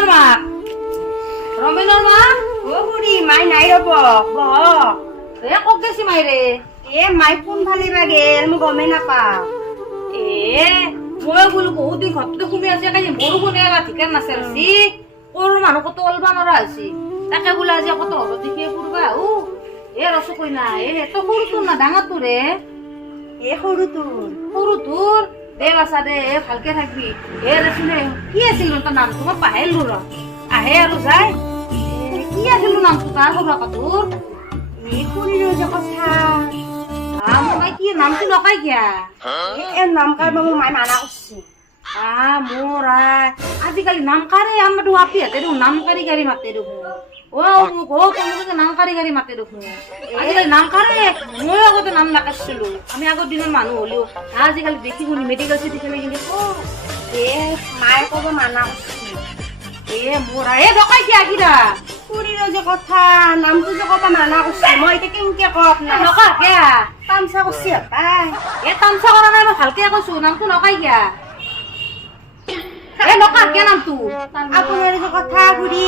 রমেনের মা রমেনের মা ও বুড়ি মাই নাই রব এ কক গেছি মাইরে এ মাই কোন ভালে বাগে আমি গমে নাপা এ মই বোলো বহুত দিন ঘৰতে ঘুমি আছে কালি বৰষুণ এৰা ঠিকে নাচেলছি সৰু মানুহ কত অলবা নৰা হৈছে তাকে বোলে আজি কত হ'ব দেখি ফুৰবা এ ৰস কই না তো সৰুটো না ডাঙৰটো ৰে এ সৰু তোৰ সৰুটোৰ দে বাছা দে ভালকে থাকবি দেচোন কি আছিল তোৰ নামটো মই পাহৰিলো ৰ আহে আৰু যায় কি আছিল নামটো তাৰ খবৰ কাটোৰ এই খুৰীৰ যে কথা মই কি নামটো নকাই কিয়া এ নাম কাৰ্ড মোৰ মাই মানা কৰিছে মোৰ আজিকালি নাম কাৰে আমাৰ আপি হাতে দেখোন নাম কাৰি গাড়ী মাতে দেখোন মোক তোমালোকে নাম কাৰি গাড়ী মাতে দেখোন আজিকালি নাম কাৰে মই আগতে নাম নাকাছিলো আমি আগৰ দিনৰ মানুহ হলেও আজিকালি দেখি শুনি মেডিকেল চিটিকেল কিন্তু এ মায়ে ক'ব মানা কৰিছে মোৰ ডকাই কিয়া কিৰা খুৰীৰ যে কথা নামটো যে ক'ব মানা কৰিছে মই এতিয়া কেনেকে কওক না নকা কিয়া তামচা কৰিছে হপাই তামচা কৰা নাই মই ভালকে কৈছো নামটো নকাই কিয়া নকা কিয়া নামটো আপোনাৰ যে কথা খুৰী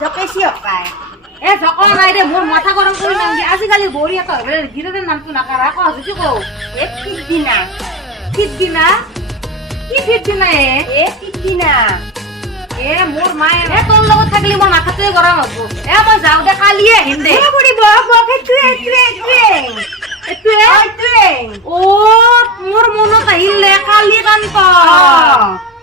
জকেছি হপাই জকা নাই দে মোৰ মাথা গৰম কৰি নাম আজিকালি বঢ়ি এটা গিৰৰ নামটো নাকাৰা কওঁ যদি কওঁ ফিটদিনা ফিটদিনা কি ফিটদিনা ফিটদিনা মোৰ মায়ে তোৰ লগত থাকিলে মোৰ মাথাটোৱে গৰম হ'ব মই যাওঁ দে কালিয়ে আহিম দে মোৰ মনত আহিলে কালি কাম